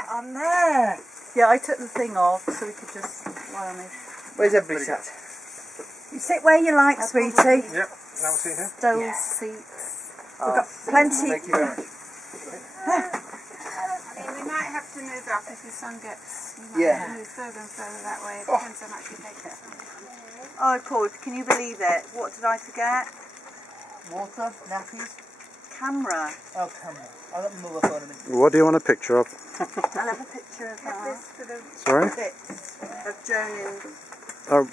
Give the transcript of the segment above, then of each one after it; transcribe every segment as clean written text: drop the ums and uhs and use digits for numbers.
sat on there. Yeah, I took the thing off so we could just lie on it. Where's everybody sat? You sit where you like, sweetie. Yep, now we'll sit here. Stove seats. We've got plenty. Thank you very much. We might have to move up if the sun gets. Yeah. Have to move further and further that way. It depends how much you take it. Oh, Paul, can you believe it? What did I forget? Water, nappies. Camera. Oh, camera. I'll let my mother phone him in. What do you want a picture of? I'll have a picture of that. Sorry? Bits of Joan and Oh,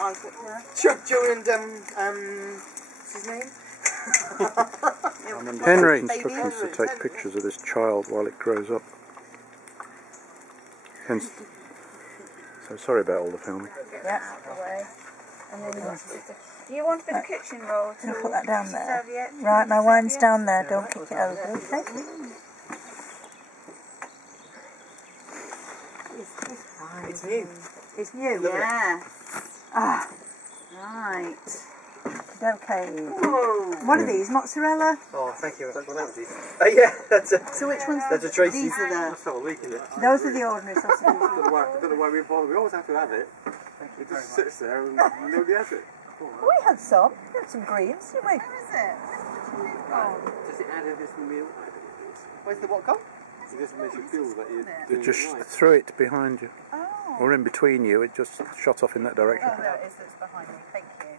Isaac there. Chuck, Joe and, what's his name? Henry. Instructions to take pictures of this child while it grows up. Hence, so sorry about all the filming. Yeah, away. And then do you want a bit of kitchen roll? Can I put that down there? Serviette? Right, my wine's down there. Don't kick it over, okay? It's new. It's new, Look at it. yeah. Ah, Right. okay. Whoa. What are these? Mozzarella? Oh, thank you. That's what that was. Yeah, that's a. So which one's That's a Tracy. These are the. Let's have a leak in it. Those are the ordinary sausages. I don't know why we bother. We always have to have it. It just sits there and nobody has it. We had some. We had some greens, didn't we? Where is it? Does it add anything to the meal? Where's the what gone? It just makes you feel that you're It doing just it right. threw it behind you, Oh. or in between you. It just shot off in that direction. Oh, there it is. That's behind me. Thank you.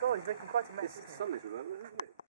God, he's making quite a mess. It's Sundays with that, isn't it?